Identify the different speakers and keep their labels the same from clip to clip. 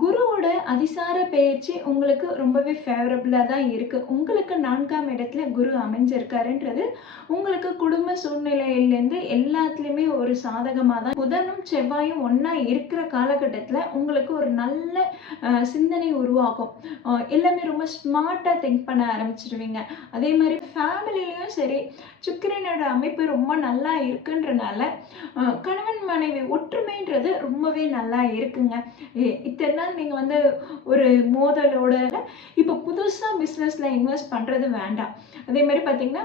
Speaker 1: குருவோட அதிசார பயிற்சி உங்களுக்கு ரொம்பவே ஃபேவரபுளாக தான் இருக்குது உங்களுக்கு நான்காம் இடத்துல குரு அமைஞ்சிருக்காருன்றது உங்களுக்கு குடும்ப சூழ்நிலையிலேருந்து எல்லாத்துலேயுமே ஒரு சாதகமாக தான். புதனும் செவ்வாயும் ஒன்றா இருக்கிற காலகட்டத்தில் உங்களுக்கு ஒரு நல்ல சிந்தனை உருவாகும். எல்லாமே ரொம்ப ஸ்மார்ட்டாக திங்க் பண்ண ஆரம்பிச்சிடுவீங்க அதே மாதிரி ஃபேமிலிலையும் சரி சுக்கிரனோட அமைப்பு ரொம்ப நல்லா இருக்குன்றனால அஹ், கணவன் மனைவி ஒற்றுமைன்றது ரொம்பவே நல்லா இருக்குங்க. இத்தனை நாள் நீங்கள் வந்து ஒரு மோதலோட இப்போ புதுசாக பிஸ்னஸில் இன்வெஸ்ட் பண்ணுறது வேண்டாம். அதே மாதிரி பார்த்தீங்கன்னா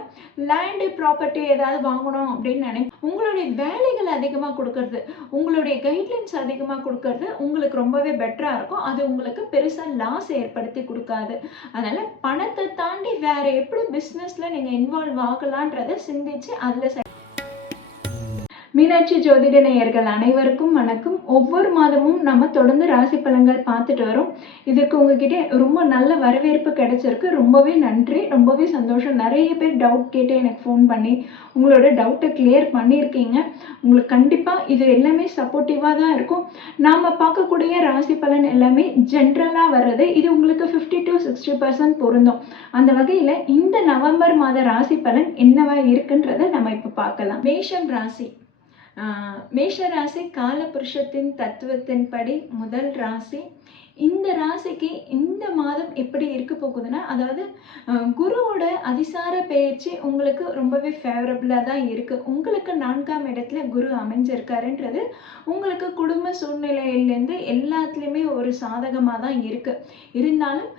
Speaker 1: லேண்டு ப்ராப்பர்ட்டி ஏதாவது வாங்கணும் அப்படின்னு நினை உங்களுடைய வேலைகள் அதிகமாக கொடுக்கறது உங்களுடைய கைட்லைன்ஸ் அதிகமாக கொடுக்கறது உங்களுக்கு ரொம்பவே பெட்டராக இருக்கும். அது உங்களுக்கு பெருசாக லாஸ் ஏற்படுத்தி கொடுக்காது. அதனால் பணத்தை தாண்டி வேற எப்படி பிஸ்னஸில் நீங்கள் இன்வால்வ் ஆகலான்றதை சிந்திச்சு அதில் மீனாட்சி ஜோதிட நேயர்கள் அனைவருக்கும் வணக்கம். ஒவ்வொரு மாதமும் நம்ம தொடர்ந்து ராசி பலன்கள் பார்த்துட்டு வரோம். இதுக்கு உங்ககிட்ட ரொம்ப நல்ல வரவேற்பு கிடைச்சிருக்கு. ரொம்பவே நன்றி. ரொம்பவே சந்தோஷம். நிறைய பேர் டவுட் கேட்டு எனக்கு ஃபோன் பண்ணி உங்களோட டவுட்டை கிளியர் பண்ணியிருக்கீங்க. உங்களுக்கு கண்டிப்பாக இது எல்லாமே சப்போர்ட்டிவாக தான் இருக்கும். நாம் பார்க்கக்கூடிய ராசி பலன் எல்லாமே ஜென்ரலாக வர்றது இது உங்களுக்கு ஃபிஃப்டி டு சிக்ஸ்டி பர்சன்ட் பொருந்தும். அந்த வகையில் இந்த நவம்பர் மாத ராசி பலன் என்னவா இருக்குன்றதை நம்ம இப்போ பார்க்கலாம். மேஷம் ராசி. மேஷராசி மேஷ ராசி காலபுருஷத்தின் தத்துவத்தின்படி முதல் ராசி. இந்த ராசிக்கு இந்த எப்படி இருக்க போகுதுன்னா அதாவது குருவோட அதிசார பயிற்சி உங்களுக்கு ரொம்பவே ஃபேவரபுளாக தான் இருக்குது உங்களுக்கு நான்காம் இடத்துல குரு அமைஞ்சிருக்காருன்றது உங்களுக்கு குடும்ப சூழ்நிலையிலேருந்து எல்லாத்துலேயுமே ஒரு சாதகமாக தான் இருக்குது இருந்தாலும்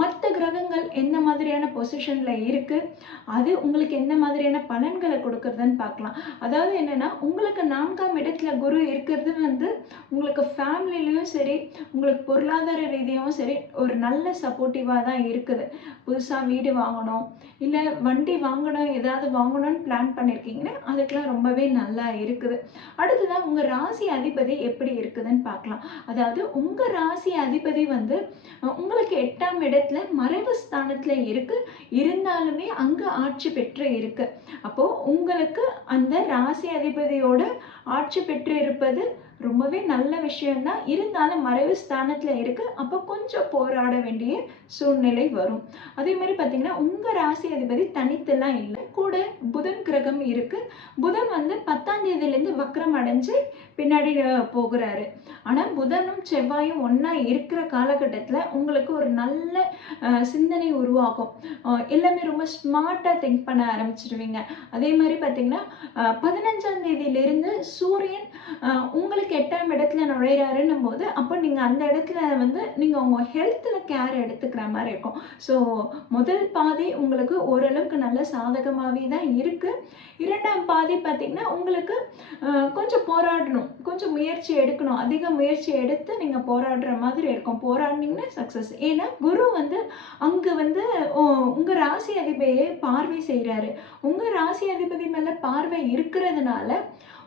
Speaker 1: மற்ற கிரகங்கள் எந்த மாதிரியான பொசிஷனில் இருக்குது அது உங்களுக்கு எந்த மாதிரியான பலன்களை கொடுக்குறதுன்னு பார்க்கலாம். அதாவது என்னென்னா உங்களுக்கு நான்காம் இடத்துல குரு இருக்கிறது வந்து உங்களுக்கு ஃபேமிலிலையும் சரி உங்களுக்கு பொருளாதார ரீதியாகவும் சரி ஒரு நல்ல சப்போர்ட்டிவாக தான் இருக்குது. புதுசாக வீடு வாங்கணும். இல்லை வண்டி வாங்கணும் ஏதாவது வாங்கணும்னு பிளான் பண்ணியிருக்கீங்கன்னா அதுக்கெலாம் ரொம்பவே நல்லா இருக்குது. அடுத்ததான் உங்கள் ராசி அதிபதி எப்படி இருக்குதுன்னு பார்க்கலாம். அதாவது உங்கள் ராசி அதிபதி வந்து உங்களுக்கு எட்டாம் இடத்துல மறைவு ஸ்தானத்தில் இருக்குது இருந்தாலுமே அங்கே ஆட்சி பெற்று இருக்குது அப்போது உங்களுக்கு அந்த ராசி அதிபதியோட ஆட்சி பெற்று இருப்பது ரொம்பவே நல்ல விஷயம்தான். இருந்தாலும் மறைவு ஸ்தானத்தில் இருக்கு. அப்போ கொஞ்சம் போராட வேண்டிய சூழ்நிலை வரும். அதே மாதிரி பார்த்தீங்கன்னா உங்கள் ராசி அதிபதி தனித்தெல்லாம் இல்லை. கூட புதன் கிரகம் இருக்குது புதன் வந்து பத்தாம் தேதியிலேருந்து வக்ரம் அடைஞ்சு பின்னாடி போகிறாரு. ஆனால் புதனும் செவ்வாயும் ஒன்றா இருக்கிற காலகட்டத்தில் உங்களுக்கு ஒரு நல்ல சிந்தனை உருவாகும். எல்லாமே ரொம்ப ஸ்மார்ட்டாக திங்க் பண்ண ஆரம்பிச்சிடுவீங்க அதே மாதிரி பார்த்தீங்கன்னா பதினஞ்சாம் தேதியிலிருந்து சூரியன் உங்களுக்கு உங்களுக்கு எட்டாம் இடத்துல நுழையிறாருன்னும் போது அப்போ நீங்கள் அந்த இடத்துல வந்து நீங்கள் உங்கள் ஹெல்த்தில் கேர் எடுத்துக்கிற மாதிரி இருக்கும். ஸோ முதல் பாதி உங்களுக்கு ஓரளவுக்கு நல்ல சாதகமாகவே தான் இருக்குது இரண்டாம் பாதி பார்த்திங்கன்னா உங்களுக்கு கொஞ்சம் போராடணும். கொஞ்சம் முயற்சி எடுக்கணும். அதிக முயற்சி எடுத்து நீங்கள் போராடுற மாதிரி இருக்கும். போராடினீங்கன்னா சக்ஸஸ் ஏன்னா குரு வந்து அங்கே வந்து உங்கள் ராசி அதிபதியை பார்வை செய்கிறாரு உங்கள் ராசி அதிபதி மேலே பார்வை இருக்கிறதுனால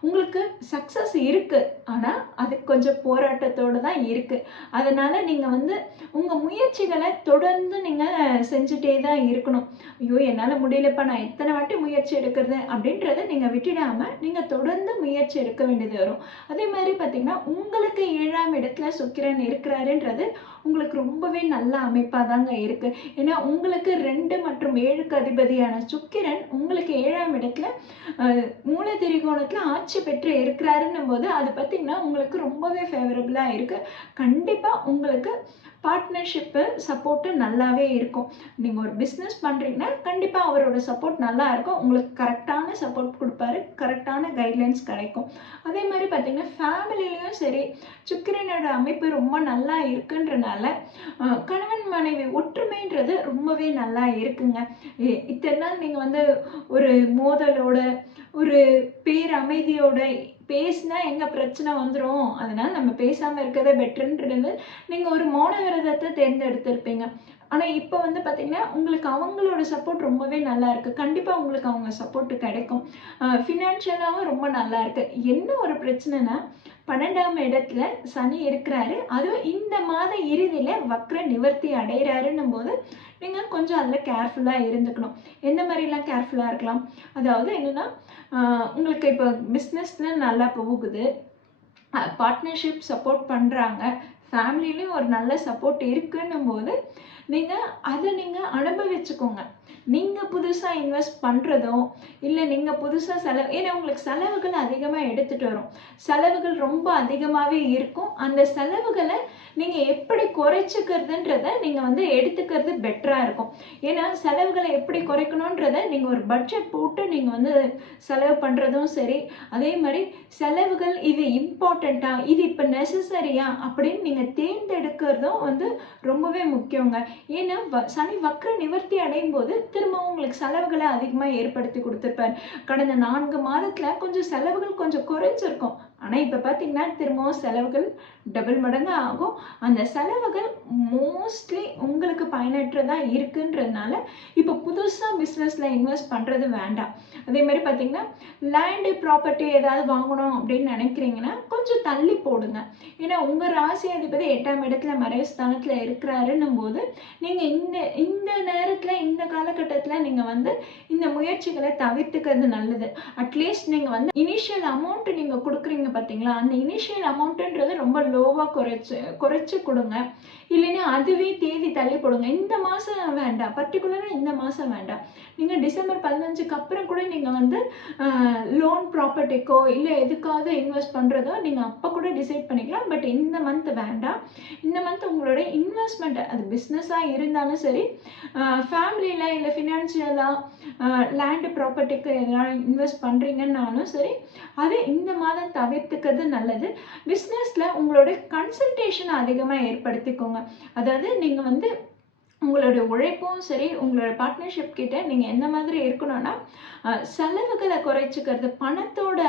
Speaker 1: உங்களுக்கு சக்ஸஸ் இருக்குது ஆனால் அது கொஞ்சம் போராட்டத்தோடு தான் இருக்குது அதனால் நீங்கள் வந்து உங்கள் முயற்சிகளை தொடர்ந்து நீங்கள் செஞ்சுட்டே தான் இருக்கணும். ஐயோ என்னால் முடியலப்பா நான் எத்தனை வாட்டி முயற்சி எடுக்கிறது அப்படின்றத நீங்கள் விட்டுடாமல் நீங்கள் தொடர்ந்து முயற்சி எடுக்க வேண்டியது வரும். அதே மாதிரி பார்த்திங்கன்னா உங்களுக்கு ஏழாம் இடத்துல சுக்கிரன் இருக்கிறாருன்றது உங்களுக்கு ரொம்பவே நல்ல அமைப்பாக தாங்க இருக்குது ஏன்னா உங்களுக்கு ரெண்டு மற்றும் ஏழுக்கு அதிபதியான சுக்கிரன் உங்களுக்கு ஏழாம் இடத்துல மூல திரிகோணத்தில் ஆட்சி பெற்று இருக்கிறாருன்னும் போது அது பார்த்தீங்கன்னா உங்களுக்கு ரொம்பவே ஃபேவரபுளாக இருக்குது கண்டிப்பாக உங்களுக்கு பார்ட்னர்ஷிப்பு சப்போர்ட்டு நல்லாவே இருக்கும். நீங்கள் ஒரு பிஸ்னஸ் பண்ணுறீங்கன்னா கண்டிப்பாக அவரோட சப்போர்ட் நல்லா இருக்கும். உங்களுக்கு கரெக்டான சப்போர்ட் கொடுப்பாரு. கரெக்டான கைட்லைன்ஸ் கிடைக்கும். அதே மாதிரி பார்த்தீங்கன்னா ஃபேமிலிலையும் சரி சுக்கிரனோட அமைப்பு ரொம்ப நல்லா இருக்குன்றனால கணவன் மனைவி ஒற்றுமைன்றது ரொம்பவே நல்லா இருக்குங்க. இ- இத்தனை நாள் நீங்கள் வந்து ஒரு மோதலோட ஒரு பேரமைதியோட பேசினா எங்கே பிரச்சனை வந்துடும் அதனால் நம்ம பேசாமல் இருக்கிறதே பெட்டர்ன்றது நீங்கள் ஒரு மௌன விரதத்தை தேர்ந்தெடுத்திருப்பீங்க. ஆனால் இப்போ வந்து பார்த்திங்கன்னா உங்களுக்கு அவங்களோட சப்போர்ட் ரொம்பவே நல்லா இருக்குது கண்டிப்பாக உங்களுக்கு அவங்க சப்போர்ட் கிடைக்கும். ஃபினான்ஷியலாகவும் ரொம்ப நல்லா இருக்குது என்ன ஒரு பிரச்சனைனா பன்னெண்டாம் இடத்துல சனி இருக்கிறாரு. அதுவும் இந்த மாத இறுதியில் வக்ர நிவர்த்தி அடைகிறாருன்னும் போது நீங்கள் கொஞ்சம் அதில் கேர்ஃபுல்லாக இருந்துக்கணும். எந்த மாதிரிலாம் கேர்ஃபுல்லாக இருக்கலாம்? அதாவது என்னென்னா உங்களுக்கு இப்போ பிஸ்னஸில் நல்லா போகுது. பார்ட்னர்ஷிப் சப்போர்ட் பண்ணுறாங்க ஃபேமிலிலையும் ஒரு நல்ல சப்போர்ட் இருக்குன்னும் போது நீங்கள் அதை நீங்கள் அனுபவிச்சுக்கோங்க நீங்கள் புதுசாக இன்வெஸ்ட் பண்ணுறதோ இல்லை நீங்கள் புதுசாக செலவு ஏன்னா உங்களுக்கு செலவுகள் அதிகமாக எடுத்துகிட்டு வரும். செலவுகள் ரொம்ப அதிகமாகவே இருக்கும். அந்த செலவுகளை நீங்கள் எப்படி குறைச்சிக்கிறதுன்றத நீங்கள் வந்து எடுத்துக்கிறது பெட்டராக இருக்கும். ஏன்னா செலவுகளை எப்படி குறைக்கணுன்றத நீங்கள் ஒரு பட்ஜெட் போட்டு நீங்கள் வந்து செலவு பண்ணுறதும் சரி. அதே மாதிரி செலவுகள் இது இம்பார்ட்டண்ட்டாக இது இப்போ நெசசரியா அப்படின்னு நீங்கள் தேர்ந்தெடுக்கிறதும் வந்து ரொம்பவே முக்கியங்க. ஏன்னா வ- சனி வக்ர நிவர்த்தி அடையும் போது திரும்பவும் உங்களுக்கு செலவுகளை அதிகமாக ஏற்படுத்தி கொடுத்துருப்பார். கடந்த நான்கு மாதத்தில் கொஞ்சம் செலவுகள் கொஞ்சம் குறைஞ்சிருக்கும். ஆனால் இப்போ பார்த்தீங்கன்னா திரும்பவும் செலவுகள் டபுள் மடங்கு ஆகும். அந்த செலவுகள் மோஸ்ட்லி உங்களுக்கு பயனற்றதாக இருக்குன்றதுனால இப்போ புதுசாக பிஸ்னஸில் இன்வெஸ்ட் பண்ணுறது வேண்டாம். அதே மாதிரி பார்த்தீங்கன்னா லேண்டு ப்ராப்பர்ட்டி ஏதாவது வாங்கணும் அப்படின்னு நினைக்கிறீங்கன்னா கொஞ்சம் தள்ளி போடுங்க. ஏன்னா உங்கள் ராசி அதிபதி எட்டாம் இடத்துல மறைவுஸ்தானத்தில் இருக்கிறாருன்னும் போது நீங்கள் இந்த இந்த நேரத்தில் இந்த காலகட்டத்தில் நீங்கள் வந்து இந்த முயற்சிகளை தவிர்த்துக்கிறது நல்லது. அட்லீஸ்ட் நீங்கள் வந்து இனிஷியல் அமௌண்ட் நீங்கள் கொடுக்குறீங்க பார்த்தீங்களா அந்த இனிஷியல் அமௌண்ட்டுன்றது ரொம்ப லோவாக குறைச்சி குறைச்சி கொடுங்க. இல்லைன்னா அதுவே தேதி தள்ளி போடுங்க. இந்த மாதம் வேண்டாம். பர்டிகுலராக இந்த மாதம் வேண்டாம். நீங்கள் டிசம்பர் பதினஞ்சுக்கு அப்புறம் கூட நீங்கள் வந்து லோன் ப்ராப்பர்ட்டிக்கோ இல்லை எதுக்காவது இன்வெஸ்ட் பண்ணுறதோ நீங்கள் அப்போ கூட டிசைட் பண்ணிக்கலாம். பட் இந்த மந்த் வேண்டாம். இந்த மந்த் உங்களோட இன்வெஸ்ட்மெண்ட் அது பிஸ்னஸாக இருந்தாலும் சரி ஃபேமிலியில் இல்லை ஃபினான்ஷியலாக லேண்டு ப்ராப்பர்ட்டிக்கு எதனால் இன்வெஸ்ட் பண்ணுறீங்கன்னாலும் சரி அது இந்த மாதம் தவிர்த்துக்கிறது நல்லது. பிஸ்னஸில் உங்களோட கன்சல்டேஷன் அதிகமாக ஏற்படுத்திக்கோங்க. அதாவது நீங்கள் வந்து உங்களோட உழைப்பும் சரி உங்களோட பார்ட்னர்ஷிப் கிட்ட நீங்கள் எந்த மாதிரி இருக்கணும்னா அஹ், செலவுகளை குறைச்சிக்கிறது பணத்தோட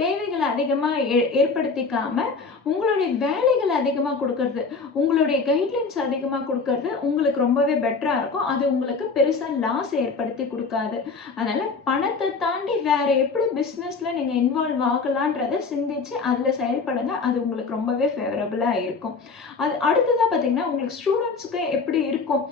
Speaker 1: தேவைகளை அதிகமாக ஏற்படுத்திக்காம உங்களுடைய வேலைகளை அதிகமாக கொடுக்கறது உங்களுடைய கைட்லைன்ஸ் அதிகமாக கொடுக்கறது உங்களுக்கு ரொம்பவே பெட்டராக இருக்கும். அது உங்களுக்கு பெருசாக லாஸ் ஏற்படுத்தி கொடுக்காது. அதனால் பணத்தை தாண்டி வேறு எப்படி பிஸ்னஸில் நீங்கள் இன்வால்வ் ஆகலான்றதை சிந்திச்சு அதில் செயல்படுங்க. அது உங்களுக்கு ரொம்பவே ஃபேவரபுளாக இருக்கும். அது அடுத்ததாக பார்த்தீங்கன்னா உங்களுக்கு ஸ்டூடெண்ட்ஸுக்கு எப்படி இருக்கும்?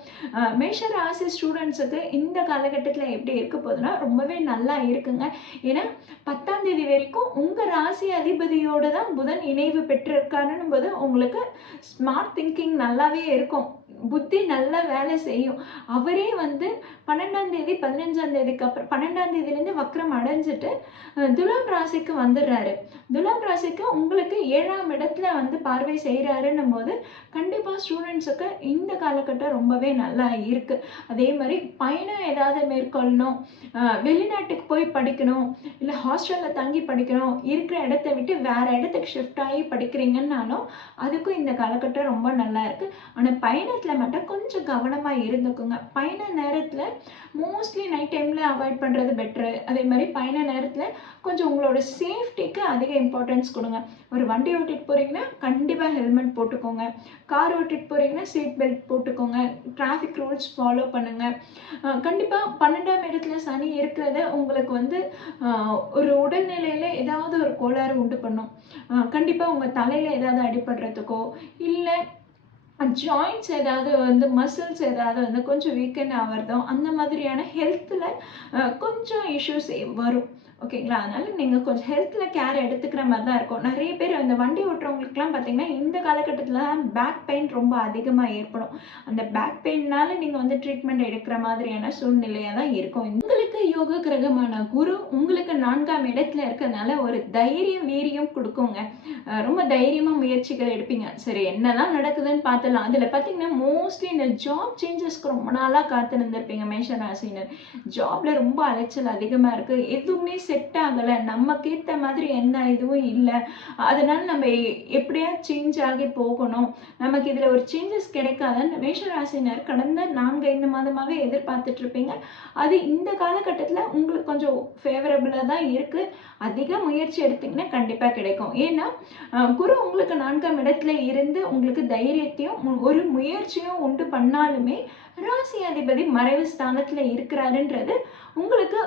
Speaker 1: மேஷர் மேஷ ராசி ஸ்டூடெண்ட்ஸுக்கு இந்த காலகட்டத்தில் எப்படி இருக்க போகுதுன்னா ரொம்பவே நல்லா இருக்குங்க. ஏன்னா பத்தாம் தேதி வரைக்கும் உங்கள் ராசி அதிபதியோடு தான் புதன் இணைவு பெற்றிருக்காருன்னும் போது உங்களுக்கு ஸ்மார்ட் திங்கிங் நல்லாவே இருக்கும். புத்தி நல்லா வேலை செய்யும். அவரே வந்து பன்னெண்டாம் தேதி பதினஞ்சாம் தேதிக்கு அப்புறம் பன்னெண்டாம் தேதியிலேருந்து வக்ரம் அடைஞ்சிட்டு துலாம் ராசிக்கு வந்துடுறாரு. துலாம் ராசிக்கு உங்களுக்கு ஏழாம் இடத்துல வந்து பார்வை செய்கிறாருன்னும் போது கண்டிப்பாக ஸ்டூடெண்ட்ஸுக்கு இந்த காலகட்டம் ரொம்பவே நல்லா இருக்குது அதே மாதிரி பயணம் ஏதாவது மேற்கொள்ளணும் வெளிநாட்டுக்கு போய் படிக்கணும் இல்லை ஹாஸ்டலில் தங்கி படிக்கணும் இருக்கிற இடத்த விட்டு வேற இடத்துக்கு ஷிஃப்ட் ஆகி படிக்கிறீங்கன்னாலும் அதுக்கும் இந்த காலகட்டம் ரொம்ப நல்லா இருக்குது ஆனால் பயணத்தில் மட்டும் கொஞ்சம் கவனமாக இருந்துக்குங்க. பயண நேரத்தில் மோஸ்ட்லி நைட் டைமில் அவாய்ட் பண்ணுறது பெட்ரு அதே மாதிரி பயண நேரத்தில் கொஞ்சம் உங்களோட சேஃப்டிக்கு அதிக இம்பார்ட்டன்ஸ் கொடுங்க. ஒரு வண்டி ஓட்டிட்டு போகிறீங்கன்னா கண்டிப்பாக ஹெல்மெட் போட்டுக்கோங்க. கார் ஓட்டிட்டு போகிறீங்கன்னா சீட் பெல்ட் போட்டுக்கோங்க. டிராஃபிக் ரூல்ஸ் ஃபாலோ பண்ணுங்கள் கண்டிப்பாக பன்னெண்டாம் இடத்துல சனி இருக்கிறத உங்களுக்கு வந்து ஒரு உடல்நிலையில் ஏதாவது ஒரு கோளாறு உண்டு பண்ணும். கண்டிப்பாக உங்கள் தலையில் ஏதாவது அடிபடுறதுக்கோ இல்லை ஜாயிண்ட்ஸ் ஏதாவது வந்து மசில்ஸ் ஏதாவது வந்து கொஞ்சம் வீக்கெண்ட் ஆகிறதும் அந்த மாதிரியான ஹெல்த்தில் கொஞ்சம் இஷ்யூஸ் வரும். ஓகேங்களா? அதனால நீங்கள் கொஞ்சம் ஹெல்த்தில் கேர் எடுத்துக்கிற மாதிரி தான் இருக்கும். நிறைய பேர் அந்த வண்டி ஓட்டுறவங்களுக்குலாம் பார்த்தீங்கன்னா இந்த காலகட்டத்தில் தான் பேக் பெயின் ரொம்ப அதிகமாக ஏற்படும். அந்த பேக் பெயின்னால நீங்கள் வந்து ட்ரீட்மெண்ட் எடுக்கிற மாதிரியான சூழ்நிலையாக தான் இருக்கும். உங்களுக்கு யோக கிரகமான குரு உங்களுக்கு நான்காம் இடத்துல இருக்கிறதுனால ஒரு தைரியம் வீரியம் கொடுக்குங்க. ரொம்ப தைரியமாக முயற்சிகள் எடுப்பீங்க. சரி என்னதான் நடக்குதுன்னு பார்த்துலாம். அதில் பார்த்தீங்கன்னா மோஸ்ட்லி இந்த ஜாப் சேஞ்சஸ்க்கு ரொம்ப நாளாக காத்து இருந்திருப்பீங்க மேஷ ராசினர் ஜாப்ல ரொம்ப அலைச்சல் அதிகமாக இருக்குது எதுவுமே செட் ஆகலை நமக்கேற்ற மாதிரி எந்த இதுவும் இல்லை. அதனால நம்ம எ- எப்படியா சேஞ்ச் ஆகி போகணும்? நமக்கு இதில் ஒரு சேஞ்சஸ் கிடைக்காதன்னு மேஷராசினர் கடந்த நான்கு ஐந்து மாதமாகவே எதிர்பார்த்துட்டு இருப்பீங்க அது இந்த காலகட்டத்தில் உங்களுக்கு கொஞ்சம் ஃபேவரபுளாக தான் இருக்குது அதிக முயற்சி எடுத்தீங்கன்னா கண்டிப்பாக கிடைக்கும். ஏன்னா குரு உங்களுக்கு நான்காம் இடத்துல இருந்து உங்களுக்கு தைரியத்தையும் ஒரு முயற்சியும் உண்டு பண்ணாலுமே ராசி அதிபதி மறைவு ஸ்தானத்தில் இருக்கிறாருன்றது உங்களுக்கு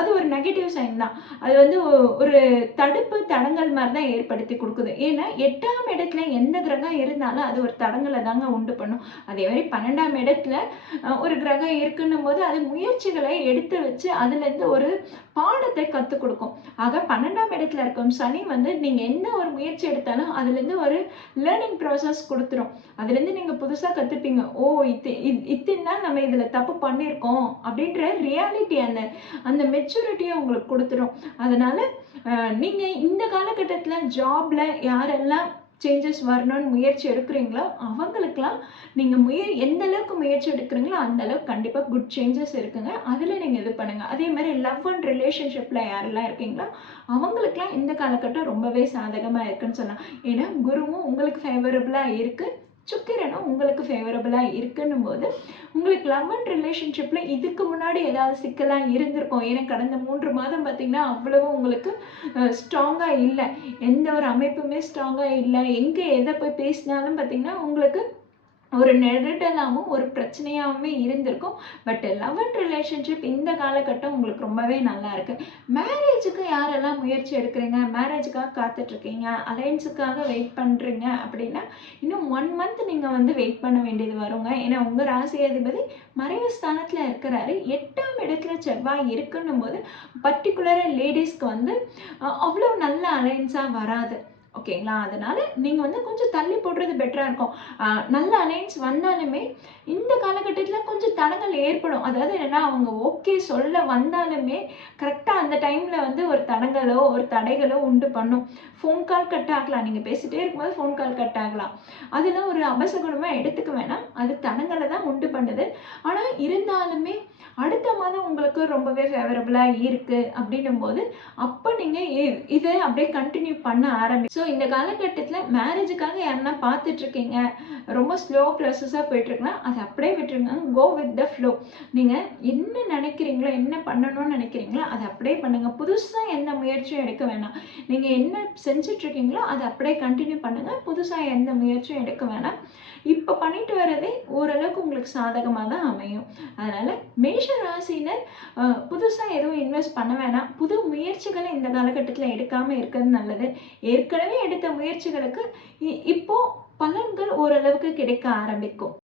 Speaker 1: அது ஒரு நெகட்டிவ் சைன் தான். அது வந்து ஒரு தடுப்பு தடங்கள் மாதிரி தான் ஏற்படுத்தி கொடுக்குது. ஏன்னா எட்டாம் இடத்துல எந்த கிரகம் இருந்தாலும் அது ஒரு தடங்களை தாங்க உண்டு பண்ணும். அதே மாதிரி பன்னெண்டாம் இடத்துல ஒரு கிரகம் இருக்குன்னும் போது அது முயற்சிகளை எடுத்து வச்சு அதுலேருந்து ஒரு பாடத்தை கற்றுக் கொடுக்கும். ஆக பன்னெண்டாம் இடத்துல இருக்கும் சனி வந்து நீங்கள் எந்த ஒரு முயற்சி எடுத்தாலும் அதுலேருந்து ஒரு லேர்னிங் ப்ராசஸ் கொடுத்துரும். அதுலேருந்து நீங்கள் புதுசாக கற்றுப்பீங்க ஓ இத்து இத்- நம்ம இதில் தப்பு பண்ணியிருக்கோம் அப்படின்ற ரியாலிட்டி அந்த அந்த மெச்சூரிட்டியை உங்களுக்கு கொடுத்துரும். அதனால் நீங்கள் இந்த காலகட்டத்தில் ஜாப்ல யாரெல்லாம் சேஞ்சஸ் வரணும்னு முயற்சி எடுக்கிறீங்களோ அவங்களுக்கெல்லாம் நீங்கள் முய எந்த அளவுக்கு முயற்சி எடுக்கிறீங்களோ அந்த அளவுக்கு கண்டிப்பாக குட் சேஞ்சஸ் இருக்குங்க. அதில் நீங்கள் இது பண்ணுங்க. அதே மாதிரி லவ் அண்ட் ரிலேஷன்ஷிப்பில் யாரெல்லாம் இருக்கீங்களோ அவங்களுக்கெல்லாம் இந்த காலகட்டம் ரொம்பவே சாதகமாக இருக்குன்னு சொல்லலாம். ஏன்னா குருவும் உங்களுக்கு ஃபேவரபுளாக இருக்குது சுக்கிரனும் உங்களுக்கு ஃபேவரபுளாக இருக்குன்னும் போது உங்களுக்கு லவ் அண்ட் ரிலேஷன்ஷிப்பில் இதுக்கு முன்னாடி ஏதாவது சிக்கலாக இருந்திருக்கும். ஏன்னா கடந்த மூன்று மாதம் பார்த்திங்கன்னா அவ்வளவு உங்களுக்கு ஸ்ட்ராங்காக இல்லை. எந்த ஒரு அமைப்புமே ஸ்ட்ராங்காக இல்லை. எங்கே எதை போய் பேசினாலும் பார்த்தீங்கன்னா உங்களுக்கு ஒரு நெருடலாகவும் ஒரு பிரச்சனையாகவுமே இருந்திருக்கும். பட் லவ் அண்ட் ரிலேஷன்ஷிப் இந்த காலகட்டம் உங்களுக்கு ரொம்பவே நல்லா இருக்கு. மேரேஜுக்கு யாரெல்லாம் முயற்சி எடுக்கிறீங்க? மேரேஜுக்காக காத்துட்ருக்கீங்க. அலையன்ஸுக்காக வெயிட் பண்ணுறீங்க அப்படின்னா இன்னும் ஒன் மந்த் நீங்கள் வந்து வெயிட் பண்ண வேண்டியது வருங்க. ஏன்னா உங்கள் ராசி அதிபதி மறைவு ஸ்தானத்தில் இருக்கிறாரு. எட்டாம் இடத்துல செவ்வாய் இருக்குன்னும் போது பர்டிகுலராக லேடிஸ்க்கு வந்து அவ்வளோ நல்ல அலைன்ஸாக வராது. ஓகேங்களா? அதனால் நீங்கள் வந்து கொஞ்சம் தள்ளி போடுறது பெட்டராக இருக்கும். நல்ல அலைன்ஸ் வந்தாலுமே இந்த காலகட்டத்தில் கொஞ்சம் தடங்கள் ஏற்படும். அதாவது என்னன்னா அவங்க ஓகே சொல்ல வந்தாலுமே கரெக்டாக அந்த டைமில் வந்து ஒரு தடங்களோ ஒரு தடைகளோ உண்டு பண்ணும். ஃபோன் கால் கட் ஆகலாம். நீங்கள் பேசிகிட்டே இருக்கும்போது ஃபோன் கால் கட் ஆகலாம். அதெல்லாம் ஒரு அபசகுணமாக எடுத்துக்க வேணாம். அது தடங்களை தான் உண்டு பண்ணுது. ஆனால் இருந்தாலுமே அடுத்த மாதம் உங்களுக்கு ரொம்பவே ஃபேவரபுளாக இருக்குது அப்படின்னும் போது அப்போ நீங்கள் இதை அப்படியே கண்டினியூ பண்ண ஆரம்பி ஸோ இந்த காலகட்டத்தில் மேரேஜுக்காக யாருன்னா பார்த்துட்ருக்கீங்க. ரொம்ப ஸ்லோ ப்ராசஸாக போயிட்டுருக்குன்னா அதை அப்படியே விட்டுருங்க. கோ வித் த ஃப்ளோ நீங்கள் என்ன நினைக்கிறீங்களோ என்ன பண்ணணும்னு நினைக்கிறீங்களோ அதை அப்படியே பண்ணுங்கள் புதுசாக எந்த முயற்சியும் எடுக்க வேணாம். நீங்கள் என்ன செஞ்சிட்ருக்கீங்களோ அதை அப்படியே கண்டினியூ பண்ணுங்கள் புதுசாக எந்த முயற்சியும் எடுக்க வேணாம். இப்போ பண்ணிட்டு வரதே ஓரளவுக்கு உங்களுக்கு சாதகமாக தான் அமையும். அதனால் மேஷ ராசினர் புதுசாக எதுவும் இன்வெஸ்ட் பண்ண வேணாம். புது முயற்சிகளை இந்த காலகட்டத்தில் எடுக்காமல் இருக்கிறது நல்லது. ஏற்கனவே எடுத்த முயற்சிகளுக்கு இ- இப்போ பலன்கள் ஓரளவுக்கு கிடைக்க ஆரம்பிக்கும்.